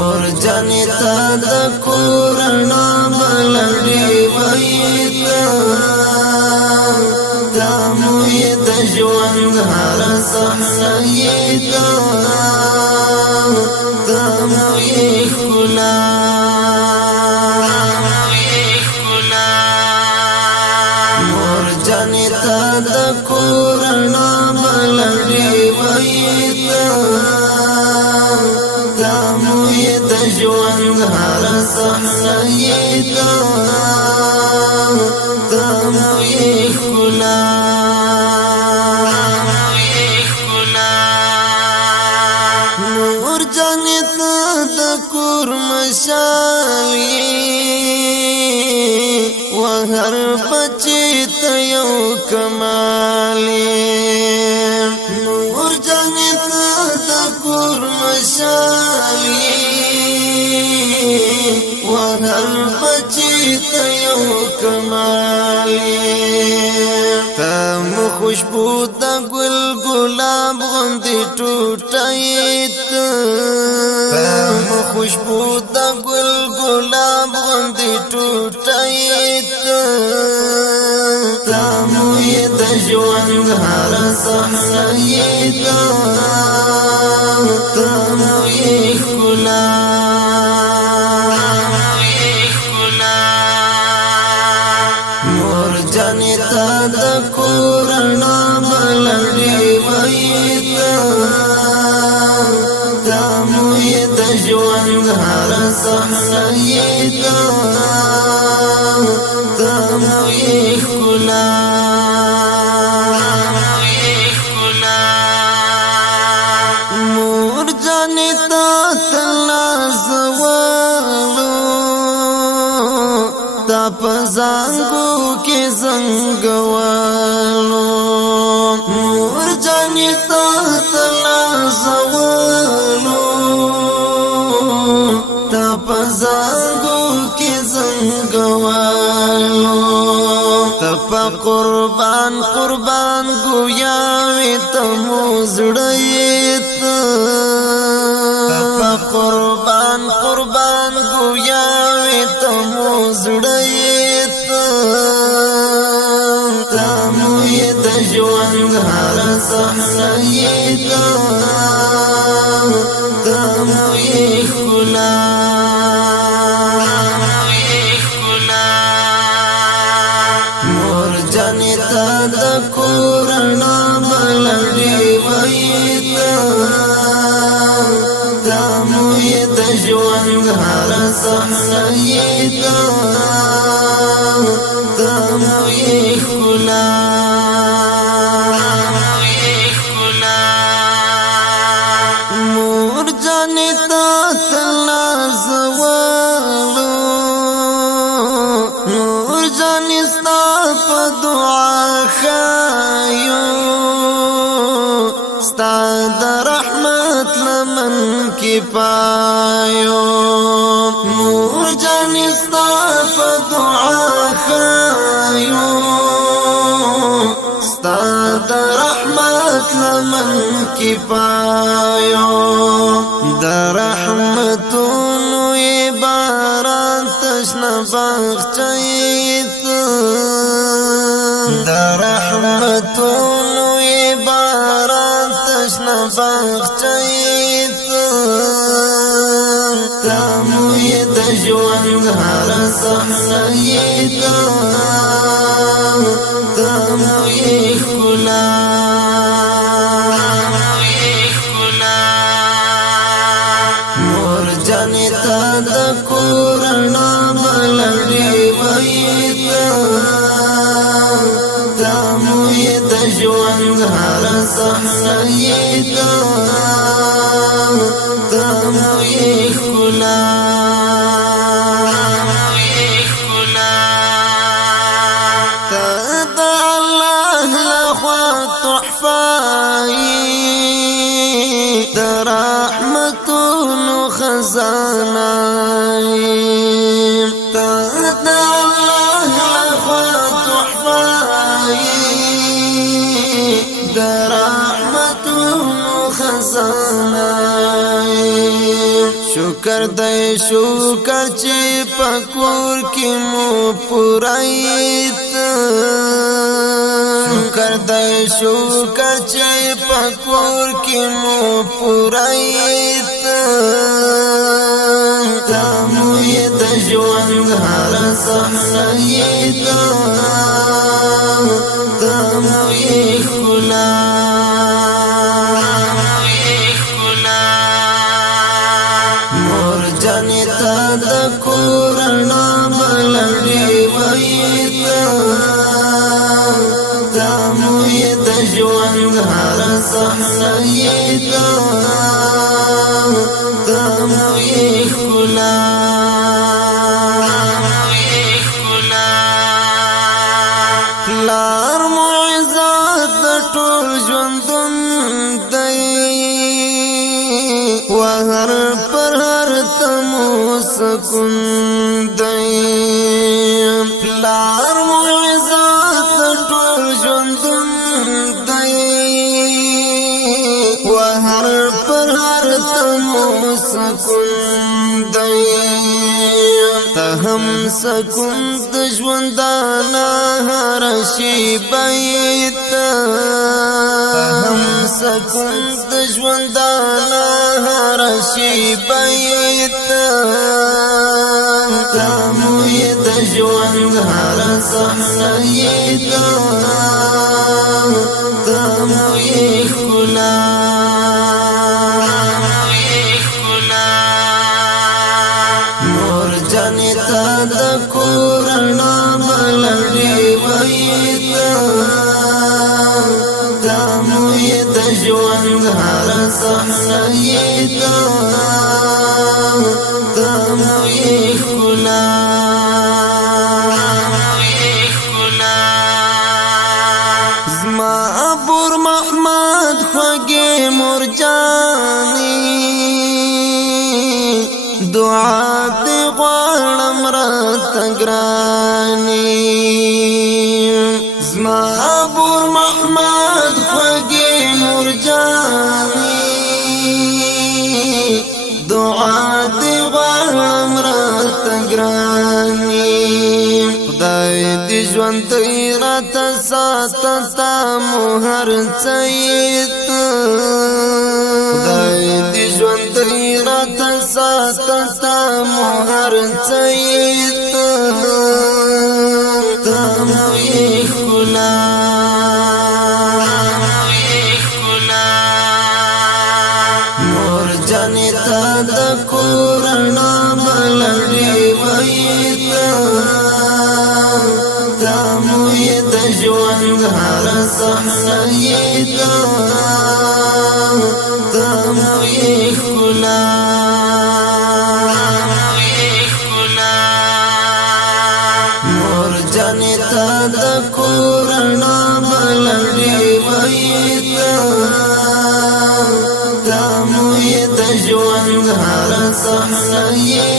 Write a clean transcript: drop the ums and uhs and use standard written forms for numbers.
مور جانې تا د کورنا بلډي وایتا تا موی د ژوند هر صحنه یتا تا موی ښکلا مور جانې تا د کورنا بلډي وایتا تا موی د ژوند هر صحنه یتا تا موی ښکلا مور جانې تا د کور مشالي و هر بچی ته یو کمالي مور جانې تا د کور مشالي و هر بچی ته یو کمالي تم خوشبو د ګل ګلاب غوندې ټوټایت تم خوشبو د ګل ګلاب غوندې ټوټایت تم یې د ژوند هر صحنه یتا تم یې ښکلا مور جانې تا د کورنا بلډي وایتا تا موی د ژوند هر صحنه یتا تا موی ښکلا مور جانې تا تلازوالو تا پزانګو کې زنګوالو مور جانې تا تلازوالو تا پزانګو کې زنګوالو تا په قربان قربان ګویاوي ته مو زړیت تا په قربان قربان ګویاوي ته مو زړیت تا موی د ژوند هر صحنه یتا تا موی ښکلا مور جانې تا د کورنا بلډي وایتا تا موی د ژوند هر صحنه یتا تا موی ښکلا مور جانې تا تلازوالو نور جانې ستا په دعا ښایو ستا د رحمت لمن کې پایو مور جانې ستا په دعا ښایو ستا د رحمت لمن کې پایو د رحمتونو یې باران تشنه باغچهیت د رحمتونو یې باران تشنه باغچهیت تا موی د ژوند هر صحنه یتا تا موی ښکلا مور جانې تا د کورنا بلډي وایتا تا موی د ژوند هر صحنه یتا تا موی ښکلا تا د الله لخوا تحفه د رحمتونو خزانه تا د الله لخوا تحفه د رحمتونو خزانه شکر دې شکر چې پکور کې مو پورایت شکر دې شکر چې پکور کې مو پورایت تمو یې د ژوند هر صحنه یې تمو یې ښکلا مور جانې ته د کورنا ملنډې وایي تمو یې د ژوند هر صحنه یې تمو یې ښکلا پلار مو عزت د ټول ژوندون دی وهر پر هر تمو سکون دی پلار مو عزت د ټول ژوندون دی وهر پر هر تمو سکون دی هم سکون د ژوندانا هر شي بیت هم سکون د ژوندانا هر شي بیت تمو یې د ژوند هر صحنه یې تمو یې ښکلا جانې ته د کورنا ملنډې وایي تمو یې د ژوند هر صحنه یې تمو یې ښکلا زما ابور محمد خوږې مور جانې دعا دې غواړم راته ګرانې زما ابور محمد خوږې مور جانې دعا دې غواړم راته ګرانې خدای دې ژوندۍ راته ساته تا مو هر څه خدای دې ژوندۍ راته ساته تا مو هر څه تمو یې ښکلا مور جانې ته د کورنا ملنډې وایي تمو یې د ژوند هر صحنه یې تمو یې ښکلا مور جانې ته د کورنا ملنډې وایي تمو یې د ژوند هر صحنه یې